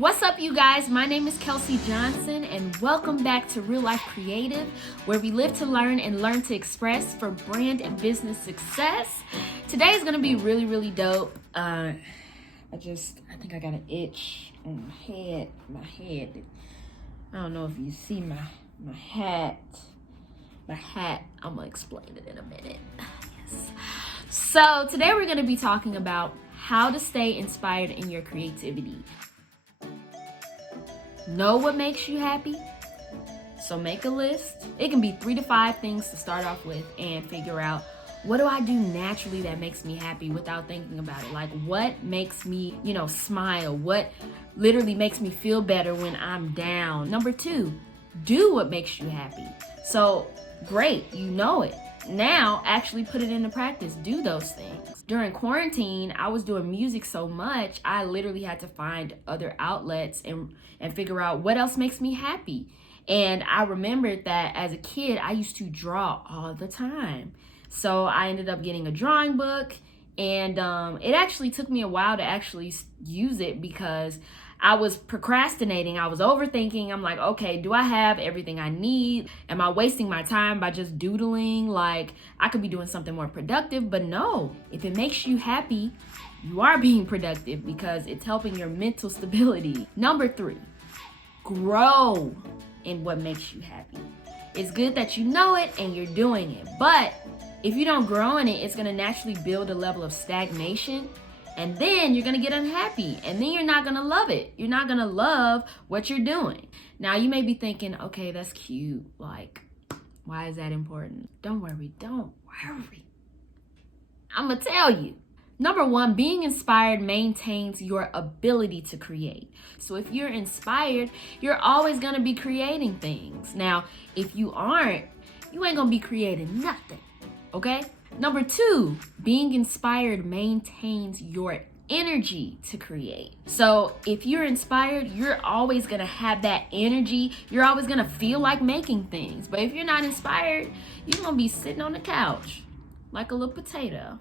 What's up, you guys? My name is Kelsie Johnson, and welcome back to Real Life Creative, where we live to learn and learn to express for brand and business success. Today is gonna be really dope. I think I got an itch on my head. I don't know if you see my hat. I'm gonna explain it in a minute. Yes. So today we're gonna be talking about how to stay inspired in your creativity. Know what makes you happy? So make a list. It can be 3 to 5 things to start off with and figure out, what do I do naturally that makes me happy without thinking about it? Like, what makes me, smile? What literally makes me feel better when I'm down? Number 2, do what makes you happy. So great, you know it. Now actually put it into practice. Do those things. During quarantine, I was doing music so much, I literally had to find other outlets and figure out what else makes me happy. And I remembered that as a kid, I used to draw all the time. So I ended up getting a drawing book, and it actually took me a while to actually use it because I was procrastinating. I was overthinking. I'm like, okay, do I have everything I need? Am I wasting my time by just doodling? Like, I could be doing something more productive, but no. If it makes you happy, you are being productive because it's helping your mental stability. Number 3, grow in what makes you happy. It's good that you know it and you're doing it, but if you don't grow in it, it's gonna naturally build a level of stagnation. And then you're gonna get unhappy, and then you're not gonna love it. You're not gonna love what you're doing. Now you may be thinking, okay, that's cute. Like, why is that important? Don't worry. I'm gonna tell you. Number 1, being inspired maintains your ability to create. So if you're inspired, you're always gonna be creating things. Now, if you aren't, you ain't gonna be creating nothing, okay? Number 2, being inspired maintains your energy to create. So if you're inspired, you're always gonna have that energy. You're always gonna feel like making things. But if you're not inspired, you're gonna be sitting on the couch like a little potato,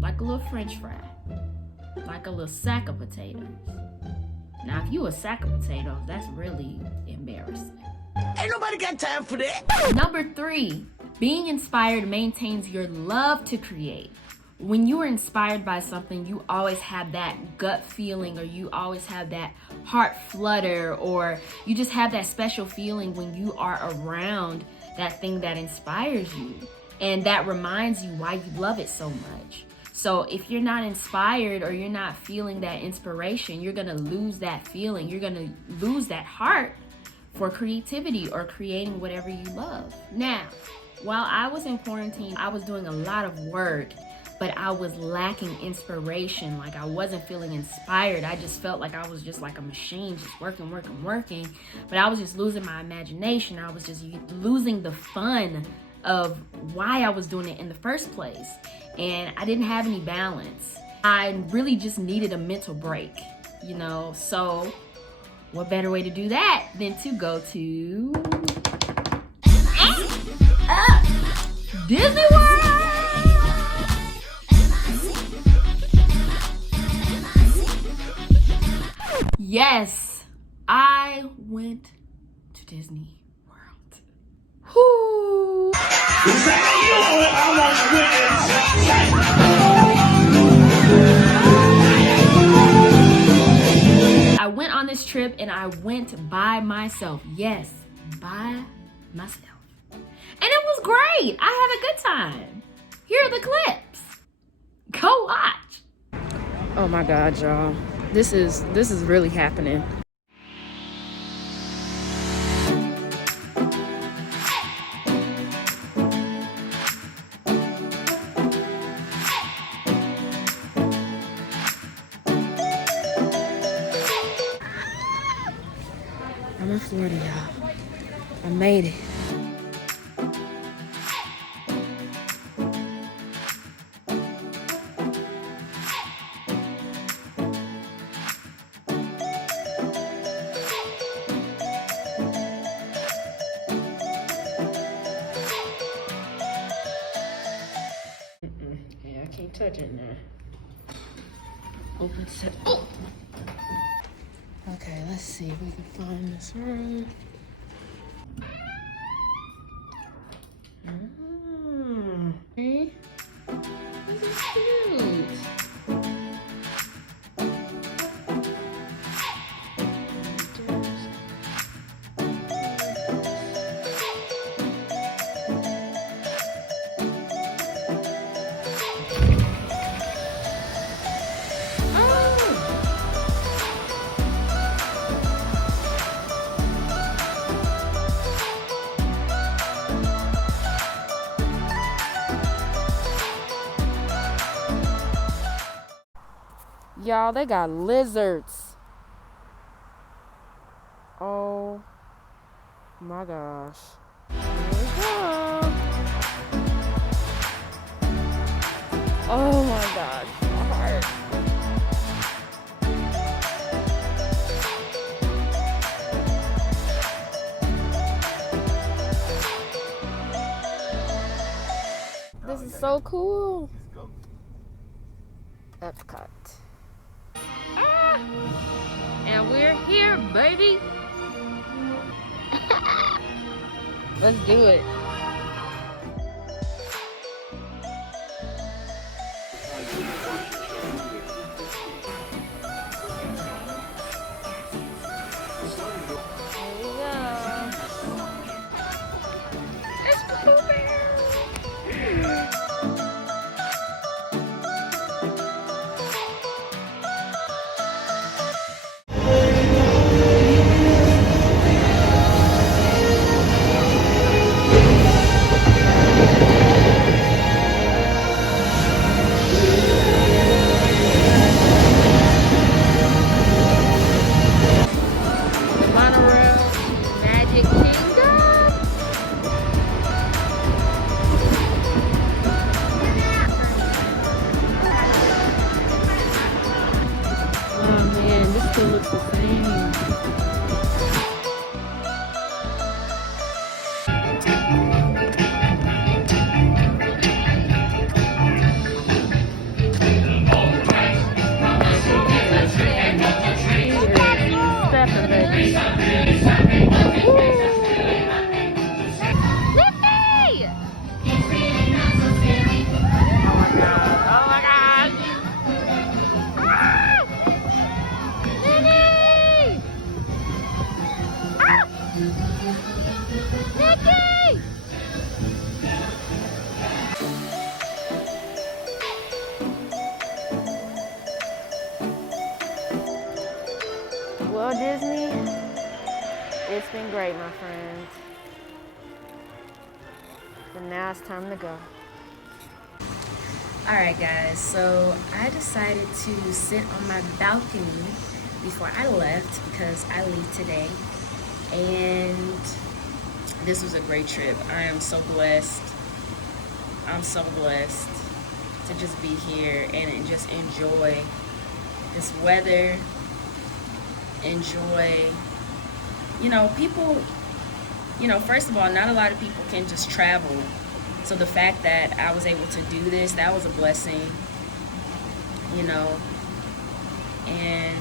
like a little French fry, like a little sack of potatoes. Now, if you a sack of potatoes, that's really embarrassing. Ain't nobody got time for that. Number 3, being inspired maintains your love to create. When you are inspired by something, you always have that gut feeling, or you always have that heart flutter, or you just have that special feeling when you are around that thing that inspires you. And that reminds you why you love it so much. So if you're not inspired or you're not feeling that inspiration, you're gonna lose that feeling. You're gonna lose that heart for creativity or creating whatever you love. Now, while I was in quarantine, I was doing a lot of work, but I was lacking inspiration. Like, I wasn't feeling inspired. I just felt like I was just like a machine, just working. But I was just losing my imagination. I was just losing the fun of why I was doing it in the first place. And I didn't have any balance. I really just needed a mental break, So what better way to do that than to go to Disney World? Yes, I went to Disney World. Whoo! I went on this trip and I went by myself. Yes, by myself. And it was great. I had a good time. Here are the clips. Go watch. Oh my God, y'all. This is really happening. I'm in Florida, y'all. I made it. Yeah, I can't touch it now. Open set. Oh! Okay, let's see if we can find this room. Okay. This is cute. Y'all, they got lizards. Oh my gosh. Here we go. Oh my gosh, my heart. This is so cool. Epcot. And we're here, baby. Let's do it. Here we go. It's Blue Bear. Looks the same. Well, Disney, it's been great, my friends. But now it's time to go. Alright guys, so I decided to sit on my balcony before I left because I leave today. And this was a great trip. I am so blessed. I'm so blessed to just be here and just enjoy this weather. Enjoy, people, first of all, not a lot of people can just travel. So the fact that I was able to do this, that was a blessing, and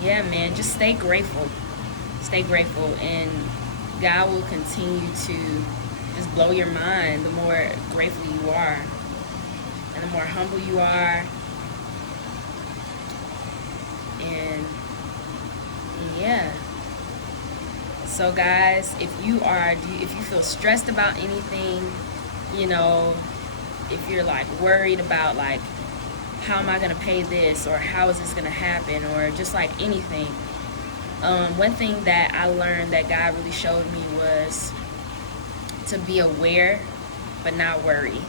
yeah, man, just stay grateful, and God will continue to just blow your mind the more grateful you are and the more humble you are. And yeah, so guys, if you feel stressed about anything, if you're like worried about like, how am I gonna pay this, or how is this gonna happen, or just like anything, one thing that I learned that God really showed me was to be aware but not worry.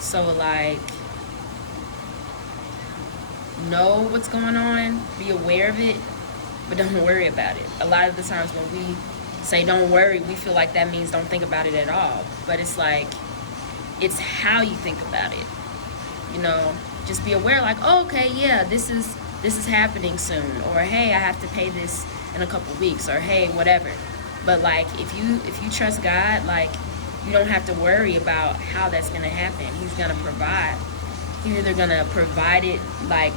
So like, know what's going on, be aware of it, but don't worry about it. A lot of the times when we say don't worry, we feel like that means don't think about it at all. But it's like, it's how you think about it. Just be aware, like, oh, okay, yeah, this is happening soon, or hey, I have to pay this in a couple weeks, or hey, whatever. But like, if you trust God, like, you don't have to worry about how that's gonna happen. He's gonna provide. He's either gonna provide it like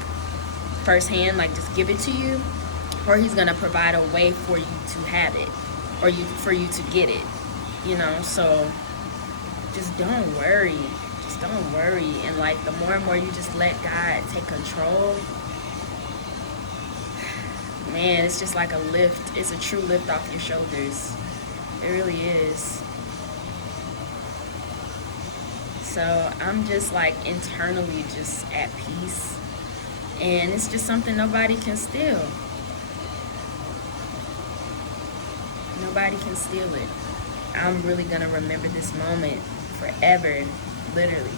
firsthand, like just give it to you, or he's gonna provide a way for you to have it, or for you to get it, you know. So just don't worry. Just don't worry. And like, the more and more you just let God take control, man, it's just like a lift. It's a true lift off your shoulders. It really is. So I'm just like internally just at peace. And it's just something nobody can steal. Nobody can steal it. I'm really gonna remember this moment forever. Literally.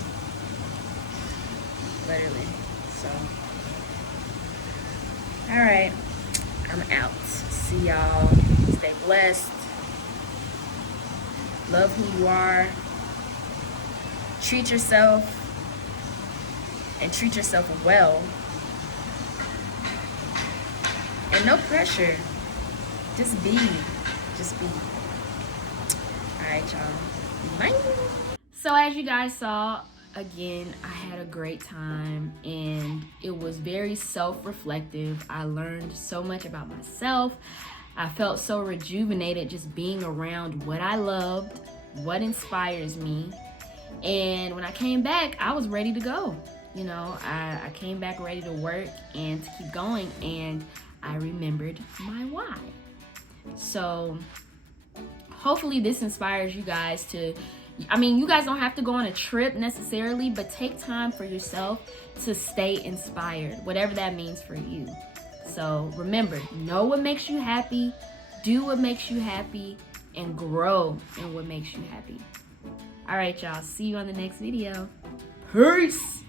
So, alright. I'm out. See y'all. Stay blessed. Love who you are. Treat yourself. And treat yourself well. And no pressure. Just be. Just be. Alright, y'all. Bye. So as you guys saw, again, I had a great time, and it was very self-reflective. I learned so much about myself. I felt so rejuvenated just being around what I loved, what inspires me. And when I came back, I was ready to go. You know, I came back ready to work and to keep going, and I remembered my why. So hopefully this inspires you guys to, I mean, you guys don't have to go on a trip necessarily, but take time for yourself to stay inspired, whatever that means for you. So remember, know what makes you happy, do what makes you happy, and grow in what makes you happy. All right, y'all. See you on the next video. Peace.